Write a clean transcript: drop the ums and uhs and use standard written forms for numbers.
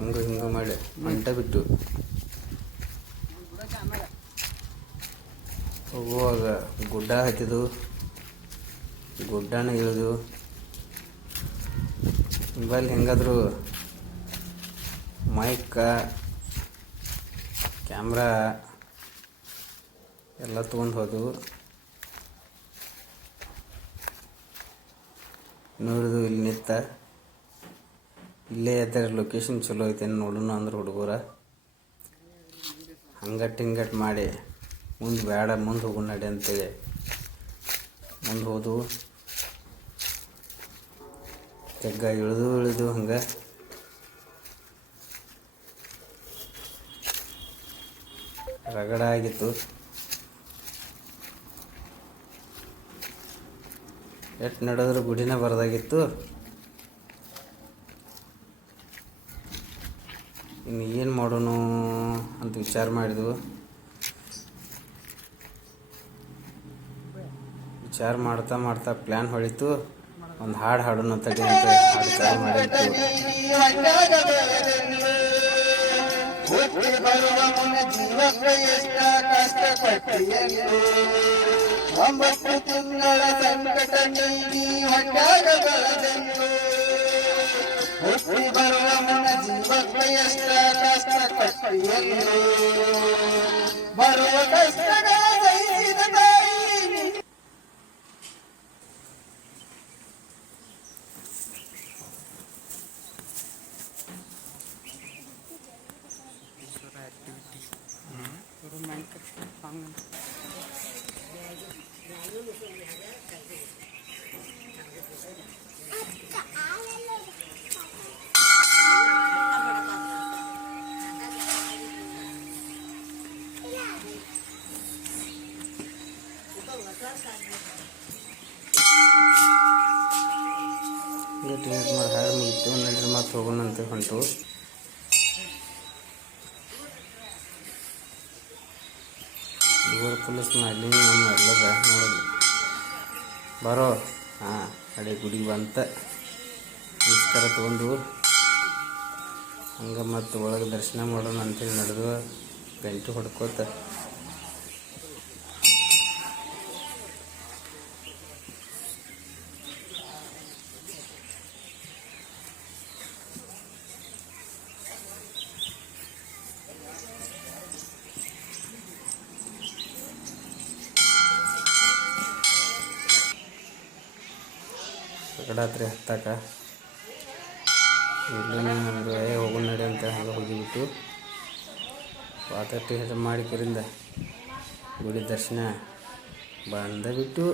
ಹಂಗೆ ಹಿಂಗೆ ಮಾಡಿ ಮಂಟ ಬಿಟ್ಟು ಹೋಗುವಾಗ ಗುಡ್ಡ ಹತ್ತಿದ್ದು, ಗುಡ್ಡನ ಇಳಿದು ಮೊಬೈಲ್ ಹೆಂಗಾದರೂ ಮೈಕ ಕ್ಯಾಮ್ರಾ ಎಲ್ಲ ತೊಗೊಂಡು ಹೋದವು. ನೋಡಿದು ಇಲ್ಲಿ ನಿಂತ ಇಲ್ಲೇ ಯಾವ್ದಾರ ಲೊಕೇಶನ್ ಚಲೋ ಐತೆ ನೋಡೋಣ ಅಂದ್ರೆ ಹುಡುಗರ ಹಂಗಟ್ಟು ಹಿಂಗಟ್ಟು ಮಾಡಿ ಮುಂದೆ ಬೇಡ ಮುಂದೆ ಹೋಗು ನಡಿ ಅಂತೇಳಿ ಮುಂದೆ ಹೋದವು. ತೆಗ್ಗ ಇಳಿದು ಹಂಗೆ ರಗಡ ಆಗಿತ್ತು. ಎಷ್ಟು ನಡೆದ್ರೆ ಗುಡಿನ ಬರದಾಗಿತ್ತು. ಇನ್ನು ಏನು ಮಾಡೋಣ ಅಂತ ವಿಚಾರ ಮಾಡಿದ್ವು. ವಿಚಾರ ಮಾಡ್ತಾ ಮಾಡ್ತಾ ಪ್ಲ್ಯಾನ್ ಹೊಳಿತು. ಒಂದು ಹಾಡು ಹಾಡೋಣ ತಡಿ ಅಂತ ಹಾಡು ಚಾಲು ಮಾಡಿತ್ತು. ಒಂಬತ್ತು ತಿಂಗಳ ಸಂಕಟ ನೀಡಿ ಹೊಟ್ಟಾಗ ಬೆಳೆದೆಂದು ಹುಟ್ಟಿ ಬರುವ ಮುನ್ನ ಜೀವಕ್ಕೆ ಎಷ್ಟ ಕಷ್ಟ ಪಟ್ಟಿಯೆಂದು ಬರುವ ಕಷ್ಟಗಳ ಸಹಿಸಿದ ತಾಯಿ ಟಿಕೆಟ್ ಮಾಡಿ ಹಾಡು ಮುಗಿತು. ನಡ್ರಿ ಮತ್ತೆ ಹೋಗೋಣ ಅಂತ ಹೊಂಟು. ಇವರು ಪೊಲೀಸ್ ಮಾಡಲಿ ನಮ್ಮ ಎಲ್ಲದ ನೋಡಲಿ ಬರೋ. ಹಾಂ ಅಡೆ ಗುಡಿಗೆ ಬಂತ ನಮಸ್ಕಾರ ತೊಗೊಂಡು ಹಂಗೆ ಮತ್ತು ಒಳಗೆ ದರ್ಶನ ಮಾಡೋಣ ಅಂತೇಳಿ ನಡೆದು ಗಂಟೆ ಹೊಡ್ಕೋತ ಕಡಾತ್ರಿ ಹತ್ತಾಕ ಇಲ್ಲೇ ನಮ್ದು ಹೋಗೋಣ ನಡಿ ಅಂತ ಹಂಗೆ ಹೋಗಿಬಿಟ್ಟು ಪಾತ್ರೆ ಮಾಡಿ ಕರಿಂದ ಗುಡಿ ದರ್ಶನ ಬಂದ ಬಿಟ್ಟು